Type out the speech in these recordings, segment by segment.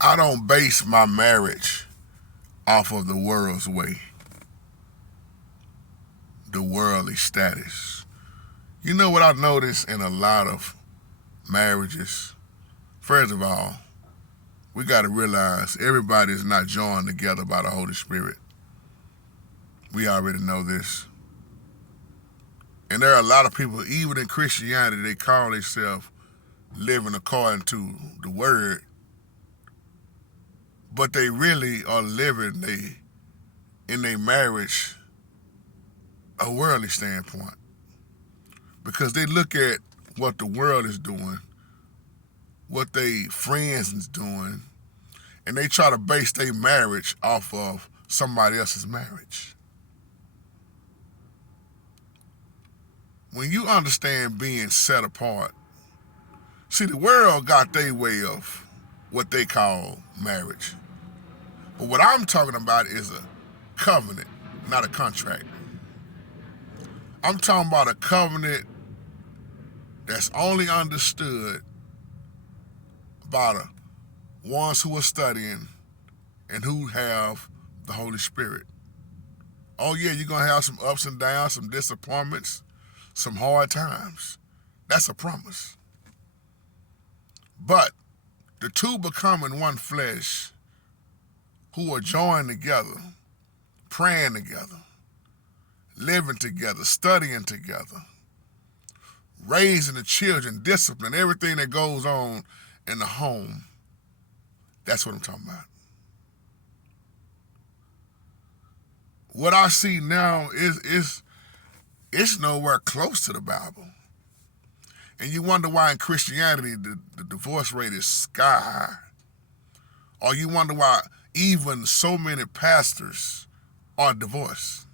I don't base my marriage off of the world's way, the worldly status. You know what I notice in a lot of marriages? First of all, we got to realize everybody is not joined together by the Holy Spirit. We already know this. And there are a lot of people, even in Christianity, they call themselves living according to the Word, but they really are living in their marriage a worldly standpoint, because they look at what the world is doing, what they friends is doing, and they try to base their marriage off of somebody else's marriage. When you understand being set apart, see, the world got their way of what they call marriage. But what I'm talking about is a covenant, not a contract. I'm talking about a covenant that's only understood by the ones who are studying and who have the Holy Spirit. Oh yeah, you're going to have some ups and downs, some disappointments, some hard times. That's a promise. But the two becoming one flesh, who are joined together, praying together, living together, studying together, raising the children, discipline, everything that goes on in the home. That's what I'm talking about. What I see now is it's nowhere close to the Bible. And you wonder why in Christianity the divorce rate is sky high. Or you wonder why even so many pastors are divorced.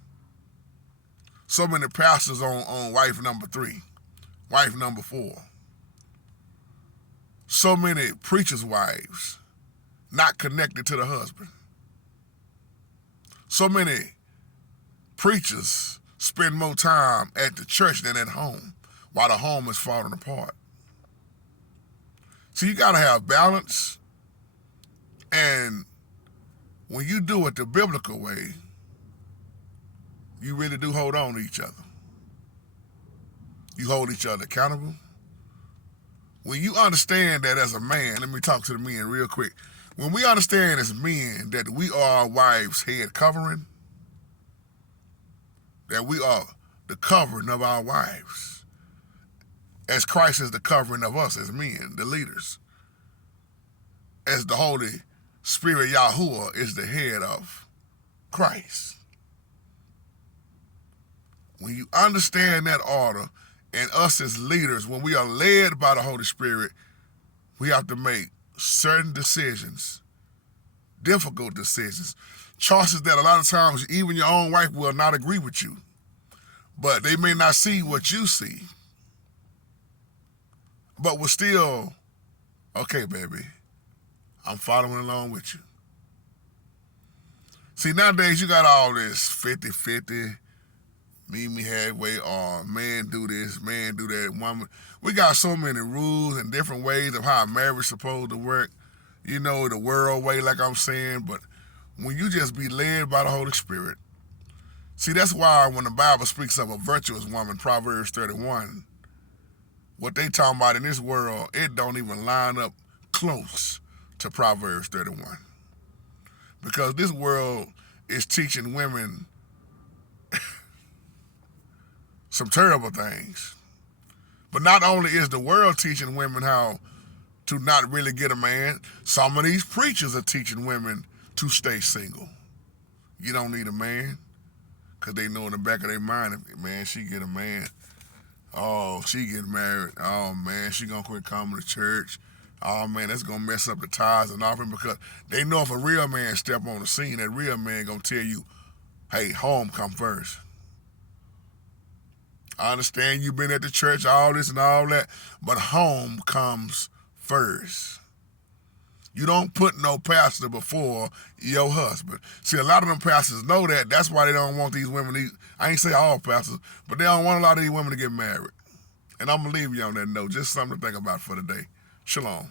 So many pastors on wife number 3, wife number 4. So many preachers' wives not connected to the husband. So many preachers spend more time at the church than at home while the home is falling apart. So you got to have balance. And when you do it the biblical way, you really do hold on to each other. You hold each other accountable. When you understand that as a man, let me talk to the men real quick. When we understand as men that we are our wives' head covering, that we are the covering of our wives, as Christ is the covering of us as men, the leaders, as the Holy Spirit Yahoo is the head of Christ. When you understand that order, and us as leaders, when we are led by the Holy Spirit, we have to make certain decisions, difficult decisions, choices that a lot of times even your own wife will not agree with you, but they may not see what you see, but we're still, okay, baby, I'm following along with you. See, nowadays you got all this 50-50, meet me halfway, or man do this, man do that, woman. We got so many rules and different ways of how a marriage is supposed to work. You know, the world way, like I'm saying, but when you just be led by the Holy Spirit. See, that's why when the Bible speaks of a virtuous woman, Proverbs 31, what they talking about in this world, it don't even line up close to Proverbs 31. Because this world is teaching women some terrible things. But not only is the world teaching women how to not really get a man, some of these preachers are teaching women to stay single. You don't need a man, because they know in the back of their mind, if, man, she get a man, oh, she get married, oh man, she gonna quit coming to church, oh man, that's gonna mess up the tithes and offering, because they know if a real man step on the scene, that real man gonna tell you, hey, home come first. I understand you've been at the church, all this and all that, but home comes first. You don't put no pastor before your husband. See, a lot of them pastors know that. That's why they don't want these women. I ain't say all pastors, but they don't want a lot of these women to get married. And I'm going to leave you on that note. Just something to think about for today. Shalom.